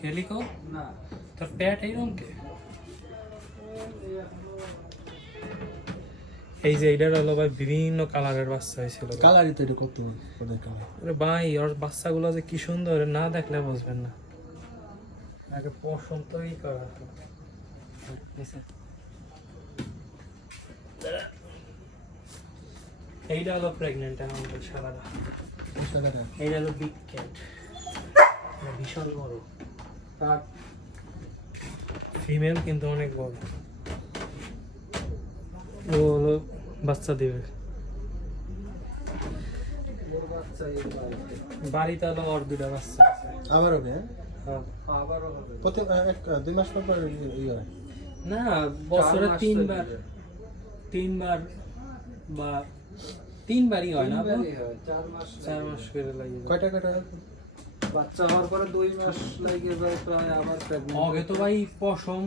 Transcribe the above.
Calico না তোর প্যাট এইরকম কে? এই যে এইটার হলো ভাই বিভিন্ন কালারের বাচ্চা হয়েছিল। কালারই তো এটা কত কোথায় কালার? আরে ভাই ওর বাচ্চাগুলো যে কি সুন্দর, না দেখলে বুঝবেন না। আগে পছন্দই করা। এইটা হলো প্রেগনেন্ট আমাদের সারাটা। এইটা হলো বিগ ক্যাট, ভীষণ বড়। তার ফিমেল কিন্তু অনেক বড়। ও হলো বাচ্চা দিবে। বাড়িতে হলো ওর দুটা বাচ্চা আছে। আবার হবে? হ্যাঁ। আবারও হবে। প্রতি 2 মাস পর পর ই হয়? না, বছরে তিনবার বা তিনবারই হয় না? 4 মাস করে লাগে। কয়টা বাচ্চা হওয়ার পরে 2 মাস লাগে যায় প্রায় আবার আগে তো ভাই পশম